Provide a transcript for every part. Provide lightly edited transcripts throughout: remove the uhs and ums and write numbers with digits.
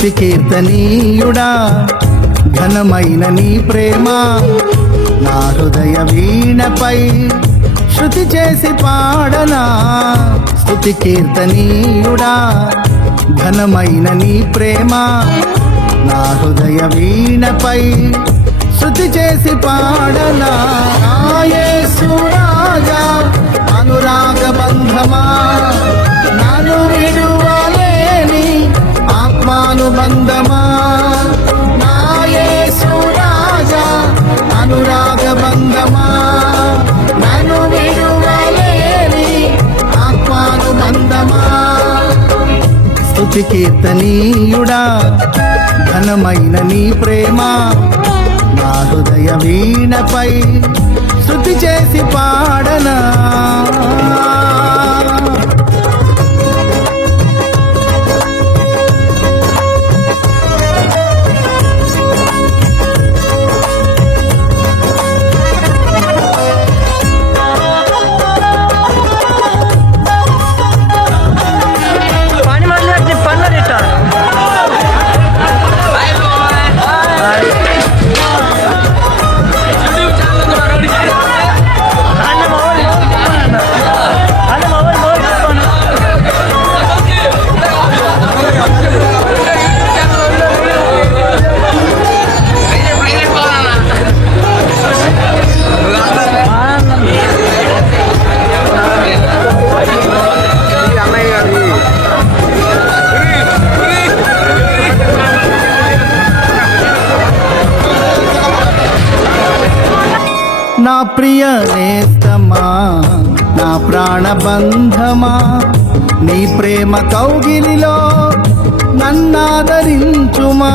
స్తుతి కీర్తనీయుడా ఘనమైన నీ ప్రేమ నా హృదయ వీణపై శృతి చేసి పాడనా. స్తుతి కీర్తనీయుడా ఘనమైన నీ ప్రేమ నా హృదయ వీణపై శృతి చేసి పాడనా. యేసు రాజా అనురాగ బంధమా నన్ను విడువలేని ఆత్మానుబంధమా. నా యేసు రాజా అనురాగ బంధమా నన్ను విడువలేని ఆత్మానుబంధమా. స్తుతి కీర్తనీయుడా ఘనమైన నీ ప్రేమ నా హృదయ వీణపై స్తుతి చేసి పాడనా. నా ప్రియ నేస్తమా నా ప్రాణబంధమా నీ ప్రేమ కౌగిలిలో నన్నాదరించుమా.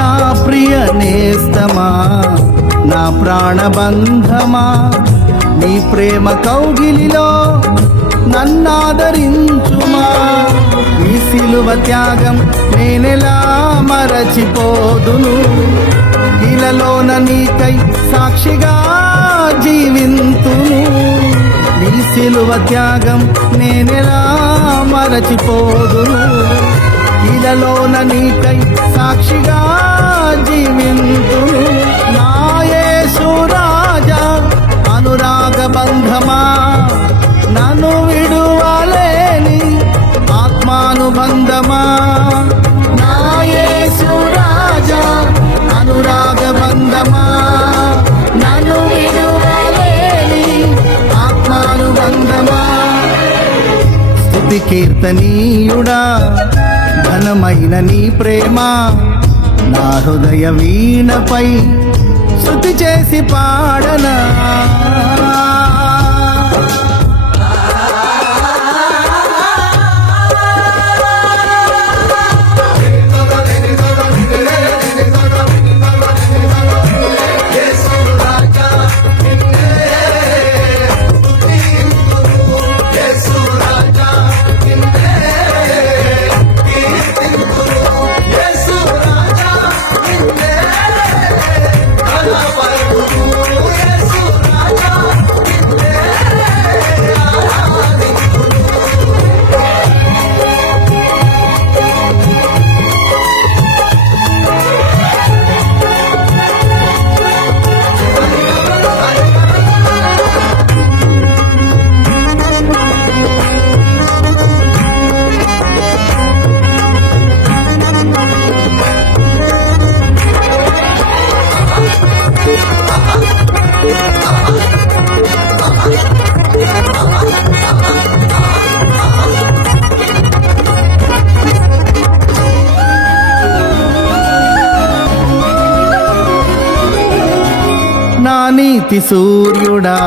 నా ప్రియ నేస్తమా నా ప్రాణబంధమా నీ ప్రేమ కౌగిలిలో నన్నాదరించుమా. నీ సిలువ త్యాగం నేనెలా మరచిపోదును, ఇలలోన నీకై సాక్షిగా జీవింతును. నీ సిలువ త్యాగం నేనెలా మరచిపోదును, ఇలలోన నీకై సాక్షిగా జీవింతును. నా యేసు రాజా అనురాగ బంధమా నన్ను విడువలేని ఆత్మానుబంధమా. నా యేసు రాజా అనురాగ బంధమా నన్ను విడువలేని ఆత్మానుబంధమా. స్తుతి కీర్తనీయుడా ఘనమైన నీ ప్రేమ నా హృదయ వీణపై స్తుతి చేసి పాడనా. నా నీతి సూర్యుడా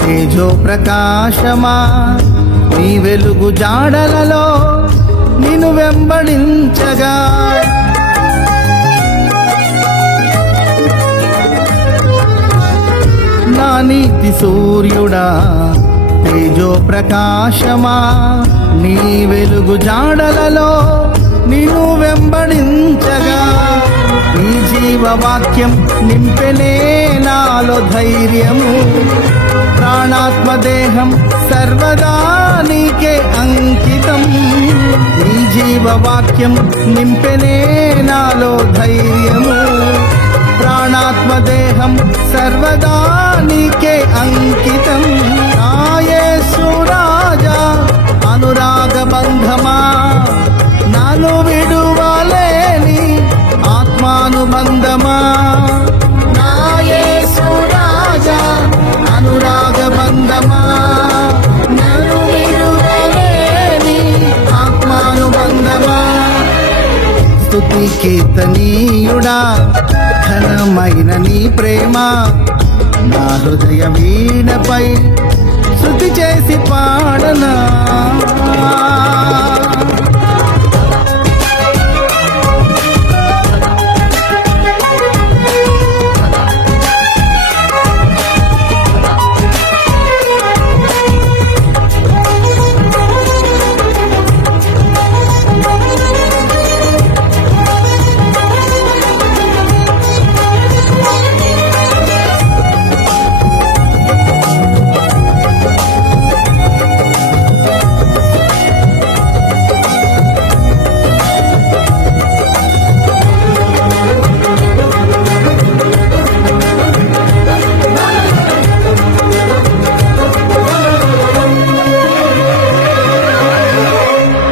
తేజో ప్రకాశమా నీ వెలుగు జాడలలో నిన్ను వెంబడించగా. నా నీతి సూర్యుడా తేజో ప్రకాశమా నీ వెలుగు జాడలలో నిన్ను వెంబడించగా. నీ జీవవాక్యం నింపెనే నాలో ధైర్యము, ప్రాణాత్మదేహం సర్వదా నీకే అంకితం. నీ జీవవాక్యం నింపెనే నాలో ధైర్యము. ప్రాణాత్మదేహం సర్వదా నీకే అంకితం. నా యేసు రాజా అనురాగ బంధమా, నాను విడువలేని ఆత్మానుబంధమా. నా యేసు రాజా అనురాగ బంధమా, నాను విడువలేని ఆత్మానుబంధమా. స్తుతి కీర్తనీయుడా ఘనమైన నీ ప్రేమ, నా హృదయ వీణపై శృతి చేసి పాడనా.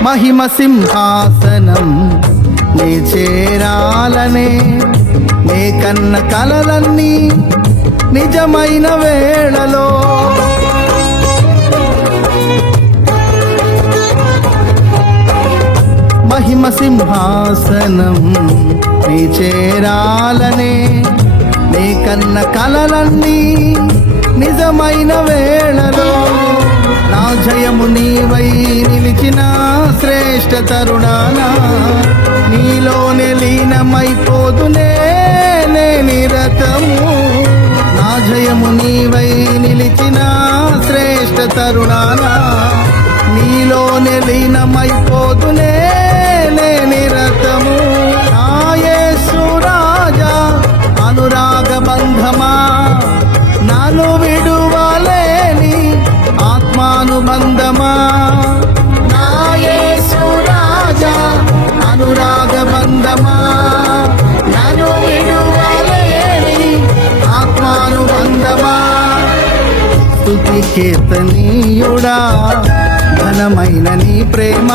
మహిమ సింహాసనం నే చేరాలనే, నే కన్న కలలన్నీ నిజమైన వేళలో. మహిమ సింహాసనం నే చేరాలనే, నే కన్న కలలన్నీ నిజమైన వేళలో. నా జయము నీవై నిలిచిన శ్రేష్ఠ తరుణాన, నీలోనే లీనమైపోదునే నే నిరతము. నా జయము నీవై నిలిచిన శ్రేష్ఠ తరుణాన, నీలోనే లీనమైపోదునే నే నిరతము. నా యేసు రాజా అనురాగ బంధమా, నాను విడువలేని ఆత్మానుబంధమా. నా యేసు రాజా అనురాగ బంధమా, నాను విడువలేని ఆత్మానుబంధమా. స్తుతి కీర్తనీయుడా ఘనమైన నీ ప్రేమ,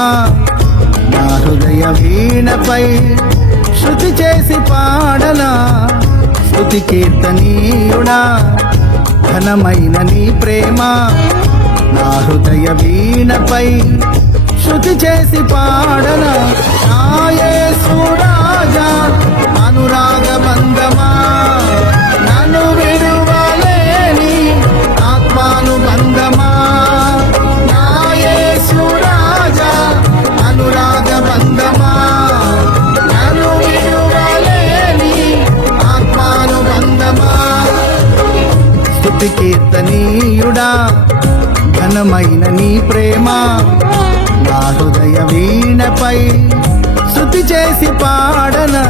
నా హృదయ వీణపై శృతి చేసి పాడనా. స్తుతి కీర్తనీయుడా ఘనమైన నీ ప్రేమ, నా హృదయ వీణపై శృతి చేసి పాడనా. నా యేసు రాజా అనురాగ బంధమా, నన్ను విడువలేని ఆత్మానుబంధమా. నా యేసు రాజా అనురాగ బంధమా, నన్ను విడువలేని ఆత్మానుబంధమా. స్తుతి కీర్తనీయుడా ఘనమైన నీ ప్రేమ, నా హృదయ వీణపై శృతి చేసి పాడనా.